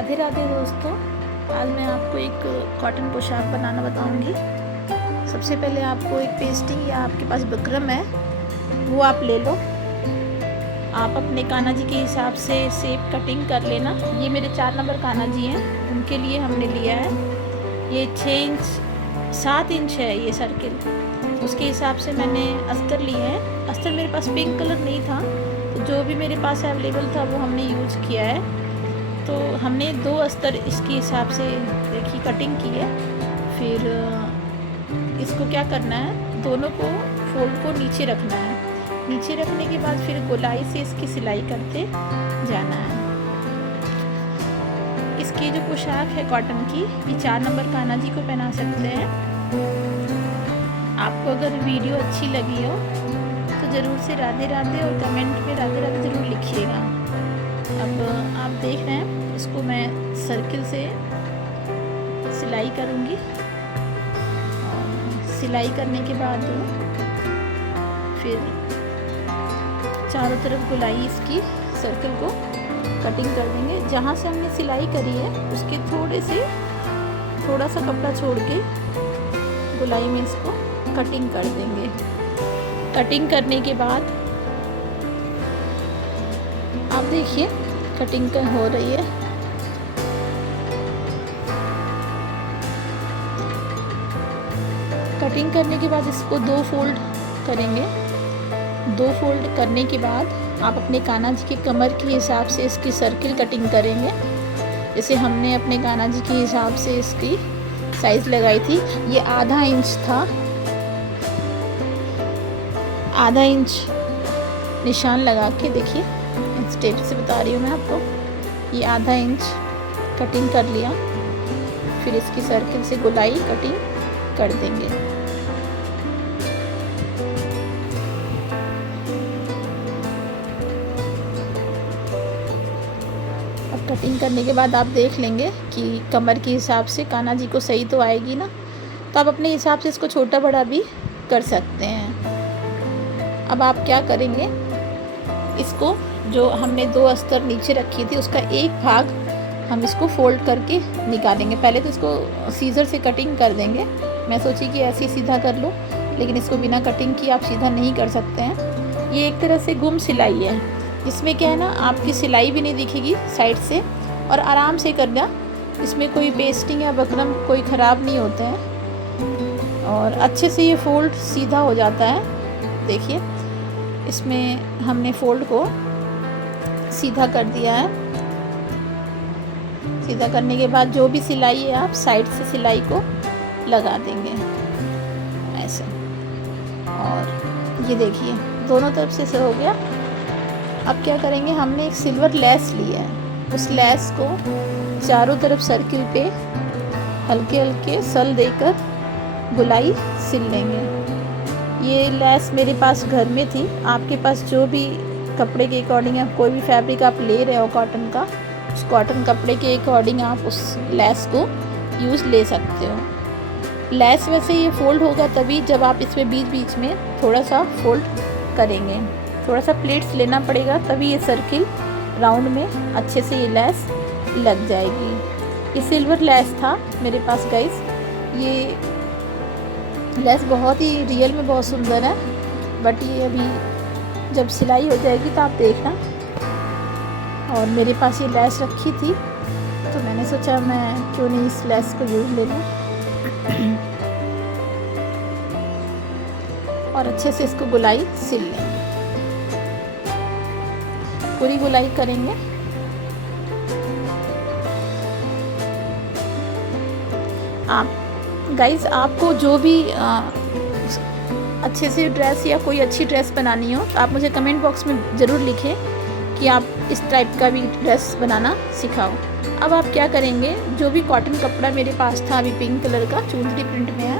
राधे राधे दोस्तों। आज मैं आपको एक कॉटन पोशाक बनाना बताऊंगी। सबसे पहले आपको एक पेस्टिंग या आपके पास बकरम है वो आप ले लो। आप अपने कान्हा जी के हिसाब से शेप कटिंग कर लेना। ये मेरे 4 नंबर कान्हा जी हैं, उनके लिए हमने लिया है। ये 6 इंच 7 इंच है ये सर्किल, उसके हिसाब से मैंने अस्तर लिए हैं। अस्तर मेरे पास पिंक कलर नहीं था, तो जो भी मेरे पास अवेलेबल था वो हमने यूज़ किया है। तो हमने 2 अस्तर इसके हिसाब से देखी कटिंग की है। फिर इसको क्या करना है, दोनों को फोल्ड को नीचे रखना है। नीचे रखने के बाद फिर गोलाई से इसकी सिलाई करते जाना है। इसकी जो पोशाक है कॉटन की, ये 4 नंबर कान्हा जी को पहना सकते हैं। आपको अगर वीडियो अच्छी लगी हो तो ज़रूर से राधे राधे और कमेंट में राधे राधे ज़रूर लिखिएगा। अब आप देख रहे हैं, इसको मैं सर्किल से सिलाई करूँगी। सिलाई करने के बाद फिर चारों तरफ गोलाई इसकी सर्कल को कटिंग कर देंगे। जहाँ से हमने सिलाई करी है उसके थोड़ा सा कपड़ा छोड़ के गोलाई में इसको कटिंग कर देंगे। कटिंग करने के बाद आप देखिए कटिंग हो रही है। कटिंग करने के बाद इसको 2 फोल्ड करेंगे। 2 फोल्ड करने के बाद आप अपने कान्हा जी के कमर के हिसाब से इसकी सर्किल कटिंग करेंगे। जैसे हमने अपने कान्हा जी के हिसाब से इसकी साइज लगाई थी, ये आधा इंच था। आधा इंच निशान लगा के देखिए, स्टेप से बता रही हूँ मैं आपको। ये आधा इंच कटिंग कर लिया। फिर इसकी सर्किल से गोलाई कटिंग कर देंगे। अब कटिंग करने के बाद आप देख लेंगे कि कमर के हिसाब से कान्हा जी को सही तो आएगी ना, तो आप अपने हिसाब से इसको छोटा बड़ा भी कर सकते हैं। अब आप क्या करेंगे, इसको जो हमने 2 अस्तर नीचे रखी थी उसका एक भाग हम इसको फोल्ड करके निकालेंगे। पहले तो इसको सीजर से कटिंग कर देंगे। मैं सोची कि ऐसे ही सीधा कर लो, लेकिन इसको बिना कटिंग किए आप सीधा नहीं कर सकते हैं। ये एक तरह से गुम सिलाई है, जिसमें क्या है ना, आपकी सिलाई भी नहीं दिखेगी साइड से और आराम से करना। इसमें कोई पेस्टिंग या बकरम कोई ख़राब नहीं होते हैं और अच्छे से ये फोल्ड सीधा हो जाता है। देखिए इसमें हमने फोल्ड को सीधा कर दिया है। सीधा करने के बाद जो भी सिलाई है आप साइड से सिलाई को लगा देंगे ऐसे। और ये देखिए दोनों तरफ से हो गया। अब क्या करेंगे, हमने एक सिल्वर लेस ली है, उस लेस को चारों तरफ सर्किल पे हल्के हल्के सल देकर गोलाई सिल लेंगे। ये लेस मेरे पास घर में थी। आपके पास जो भी कपड़े के अकॉर्डिंग आप कोई भी फैब्रिक आप ले रहे हो कॉटन का, उस कॉटन कपड़े के अकॉर्डिंग आप उस लेस को यूज़ ले सकते हो। लेस वैसे ये फोल्ड होगा तभी जब आप इसमें बीच बीच में थोड़ा सा फोल्ड करेंगे। थोड़ा सा प्लेट्स लेना पड़ेगा, तभी ये सर्किल राउंड में अच्छे से ये लेस लग जाएगी। ये सिल्वर लेस था मेरे पास गाइस। ये लेस बहुत ही रियल में बहुत सुंदर है, बट ये अभी जब सिलाई हो जाएगी तो आप देखना। और मेरे पास ये लेस रखी थी तो मैंने सोचा मैं क्यों नहीं इस लेस को यूज़ ले लूँ। और अच्छे से इसको गोलाई सिल लें, पूरी गोलाई करेंगे। आप गाइस आपको जो भी अच्छे से ड्रेस या कोई अच्छी ड्रेस बनानी हो तो आप मुझे कमेंट बॉक्स में ज़रूर लिखें कि आप इस टाइप का भी ड्रेस बनाना सिखाओ। अब आप क्या करेंगे, जो भी कॉटन कपड़ा मेरे पास था अभी पिंक कलर का चुंदरी प्रिंट में है,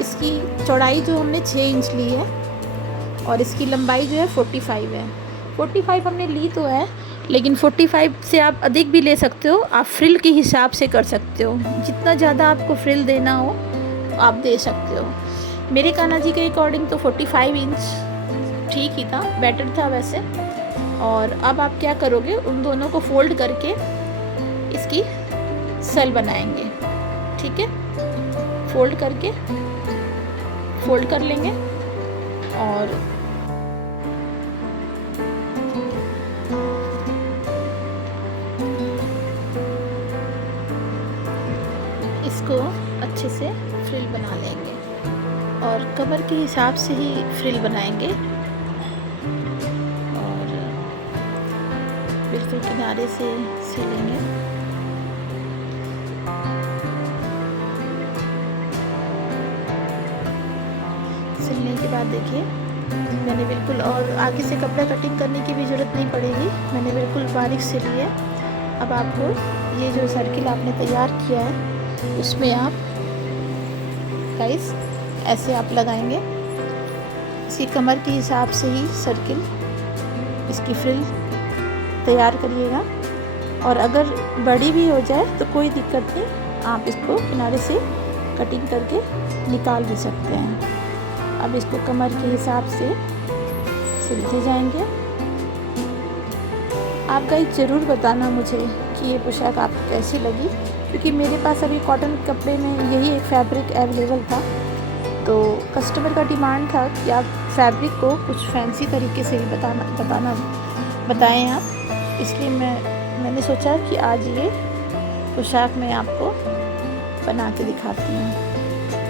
इसकी चौड़ाई जो हमने 6 इंच ली है और इसकी लंबाई जो है 45 है। 45 हमने ली तो है, लेकिन 45 से आप अधिक भी ले सकते हो। आप फ्रिल के हिसाब से कर सकते हो, जितना ज़्यादा आपको फ्रिल देना हो आप दे सकते हो। मेरे कान्हा जी के अकॉर्डिंग तो 45 इंच ठीक ही था, बेटर था वैसे। और अब आप क्या करोगे, उन दोनों को फोल्ड करके इसकी सल बनाएंगे। ठीक है, फोल्ड कर लेंगे और इसको अच्छे से फ्रिल बना लेंगे और कमर के हिसाब से ही फ्रिल बनाएंगे और बिल्कुल किनारे से सिलेंगे। सिलने के बाद देखिए मैंने बिल्कुल, और आगे से कपड़ा कटिंग करने की भी ज़रूरत नहीं पड़ेगी, मैंने बिल्कुल बारीक सिली है। अब आपको ये जो सर्किल आपने तैयार किया है उसमें आप गाइस ऐसे आप लगाएंगे। इसकी कमर के हिसाब से ही सर्किल, इसकी फ्रिल तैयार करिएगा। और अगर बड़ी भी हो जाए तो कोई दिक्कत नहीं, आप इसको किनारे से कटिंग करके निकाल भी सकते हैं। अब इसको कमर के हिसाब से सिलते जाएंगे। आप गाइस ज़रूर बताना मुझे कि ये पोशाक आपको कैसी लगी, क्योंकि मेरे पास अभी कॉटन कपड़े में यही एक फैब्रिक अवेलेबल था, तो कस्टमर का डिमांड था कि आप फैब्रिक को कुछ फैंसी तरीके से भी बताएं आप। इसलिए मैंने सोचा कि आज ये पोशाक मैं आपको बना के दिखाती हूँ।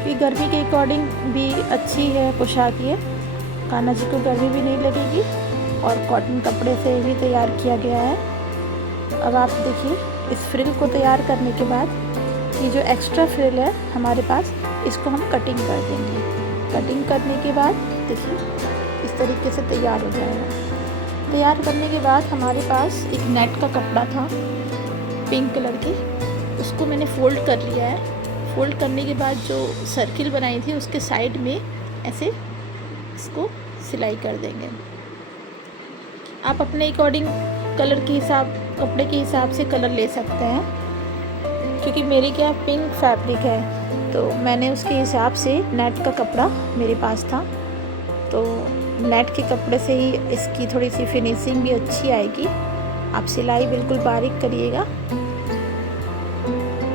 कि गर्मी के अकॉर्डिंग भी अच्छी है पोशाक ये, कान्हा जी को गर्मी भी नहीं लगेगी और कॉटन कपड़े से भी तैयार किया गया है। अब आप देखिए इस फ्रिल को तैयार करने के बाद ये जो एक्स्ट्रा फ्रिल है हमारे पास, इसको हम कटिंग कर देंगे। कटिंग करने के बाद देखिए इस तरीके से तैयार हो जाएगा। तैयार करने के बाद हमारे पास एक नेट का कपड़ा था पिंक कलर की, उसको मैंने फोल्ड कर लिया है। फोल्ड करने के बाद जो सर्किल बनाई थी उसके साइड में ऐसे इसको सिलाई कर देंगे। आप अपने अकॉर्डिंग कलर के हिसाब, कपड़े के हिसाब से कलर ले सकते हैं, क्योंकि मेरे क्या पिंक फैब्रिक है तो मैंने उसके हिसाब से, नेट का कपड़ा मेरे पास था तो नेट के कपड़े से ही इसकी थोड़ी सी फिनिशिंग भी अच्छी आएगी। आप सिलाई बिल्कुल बारीक करिएगा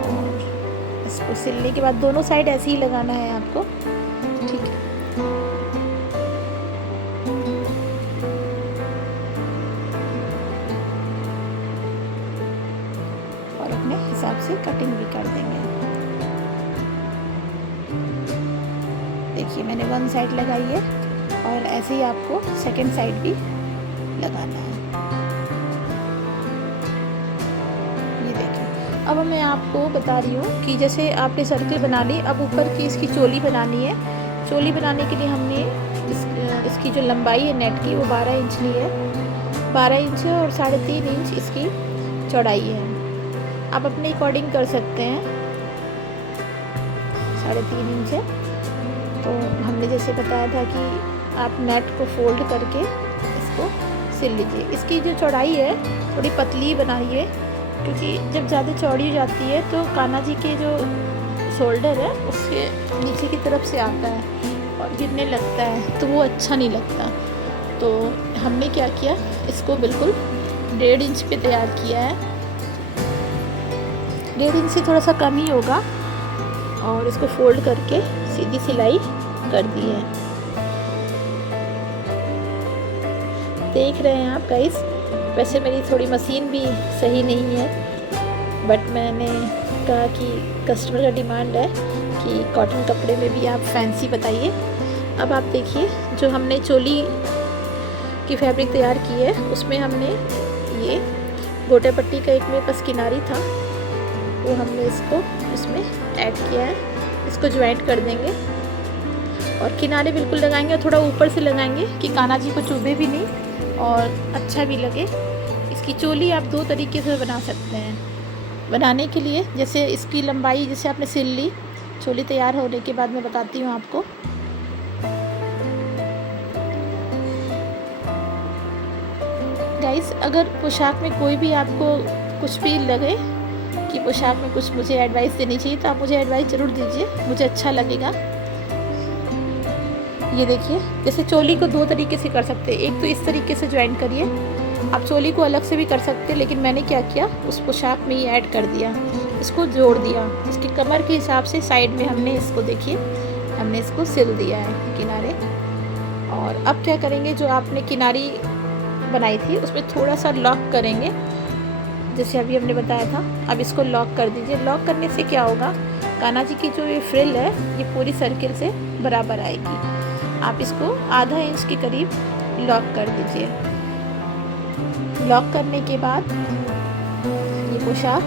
और इसको सिलने के बाद दोनों साइड ऐसे ही लगाना है आपको। ठीक है, और अपने हिसाब से कटिंग भी कर देंगे। देखिए मैंने वन साइड लगाई है और ऐसे ही आपको सेकंड साइड भी लगाना है। ये देखिए, अब मैं आपको बता रही हूँ कि जैसे आपने सर्किल बना ली, अब ऊपर की इसकी चोली बनानी है। चोली बनाने के लिए हमने इसकी जो लंबाई है नेट की वो 12 इंच ली है। 12 इंच है और 3.5 इंच इसकी चौड़ाई है। आप अपने अकॉर्डिंग कर सकते हैं। 3.5 इंच है तो हमने जैसे बताया था कि आप नेट को फोल्ड करके इसको सिल लीजिए। इसकी जो चौड़ाई है थोड़ी पतली बनाइए, क्योंकि जब ज़्यादा चौड़ी हो जाती है तो कान्हा जी के जो शोल्डर है उसके नीचे की तरफ से आता है और गिरने लगता है तो वो अच्छा नहीं लगता। तो हमने क्या किया, इसको बिल्कुल 1.5 इंच पे तैयार किया है। 1.5 इंच से थोड़ा सा कम ही होगा और इसको फोल्ड करके सीधी सिलाई कर दी है। देख रहे हैं आप गाइस, वैसे मेरी थोड़ी मशीन भी सही नहीं है, बट मैंने कहा कि कस्टमर का डिमांड है कि कॉटन कपड़े में भी आप फैंसी बताइए। अब आप देखिए जो हमने चोली की फैब्रिक तैयार की है उसमें हमने ये गोटा पट्टी का एक मेरे पास किनारी था वो हमने इसको इसमें ऐड किया है। इसको ज्वाइंट कर देंगे और किनारे बिल्कुल लगाएंगे और थोड़ा ऊपर से लगाएंगे कि कान्हा जी को चुभे भी नहीं और अच्छा भी लगे। इसकी चोली आप 2 तरीके से बना सकते हैं। बनाने के लिए जैसे इसकी लंबाई जैसे आपने सिल ली, चोली तैयार होने के बाद मैं बताती हूँ आपको। गाइस, अगर पोशाक में कोई भी आपको कुछ भी लगे कि पोशाक में कुछ मुझे एडवाइस देनी चाहिए तो आप मुझे एडवाइस ज़रूर दीजिए, मुझे अच्छा लगेगा। ये देखिए, जैसे चोली को 2 तरीके से कर सकते हैं। एक तो इस तरीके से ज्वाइन करिए आप चोली को अलग से भी कर सकते हैं, लेकिन मैंने क्या किया, उस पोशाक में ही ऐड कर दिया, इसको जोड़ दिया। इसकी कमर के हिसाब से साइड में हमने इसको, देखिए हमने इसको सिल दिया है किनारे। और अब क्या करेंगे, जो आपने किनारी बनाई थी उसमें थोड़ा सा लॉक करेंगे, जैसे अभी हमने बताया था। अब इसको लॉक कर दीजिए। लॉक करने से क्या होगा, कान्हा जी की जो ये फ्रिल है ये पूरी सर्किल से बराबर आएगी। आप इसको आधा इंच के करीब लॉक कर दीजिए। लॉक करने के बाद ये पोशाक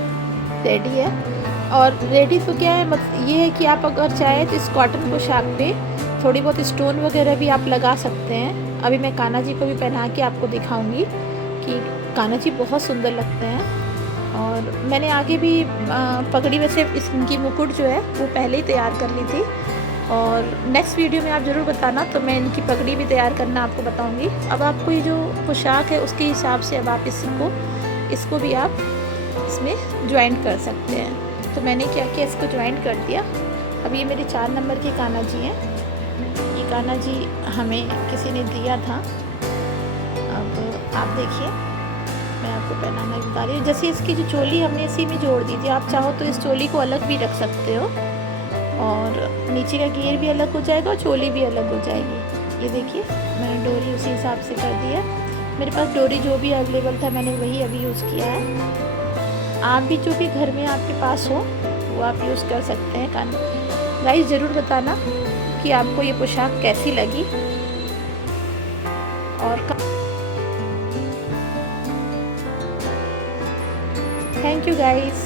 रेडी है। और रेडी तो क्या है, मतलब ये है कि आप अगर चाहें तो इस कॉटन पोशाक पे थोड़ी बहुत स्टोन वगैरह भी आप लगा सकते हैं। अभी मैं कान्हा जी को भी पहना के आपको दिखाऊंगी कि कान्हा जी बहुत सुंदर लगते हैं। और मैंने आगे भी पगड़ी में से इनकी मुकुट जो है वो पहले ही तैयार कर ली थी, और नेक्स्ट वीडियो में आप ज़रूर बताना, तो मैं इनकी पगड़ी भी तैयार करना आपको बताऊंगी। अब आपको ये जो पोशाक है उसके हिसाब से अब आप इसको भी आप इसमें ज्वाइंट कर सकते हैं। तो मैंने क्या किया, इसको ज्वाइंट कर दिया। अब ये मेरे 4 नंबर के कान्हा जी हैं। ये कान्हा जी हमें किसी ने दिया था। अब आप देखिए, मैं आपको पहनाना बता रही हूँ। जैसे इसकी जो चोली हमने इसी में जोड़ दी थी, आप चाहो तो इस चोली को अलग भी रख सकते हो, और नीचे का घेर भी अलग हो जाएगा और चोली भी अलग हो जाएगी। ये देखिए मैंने डोरी उसी हिसाब से कर दी है। मेरे पास डोरी जो भी अवेलेबल था मैंने वही अभी यूज़ किया है। आप भी जो भी घर में आपके पास हो वो आप यूज़ कर सकते हैं। गाइस ज़रूर बताना कि आपको ये पोशाक कैसी लगी। और थैंक यू गाइस।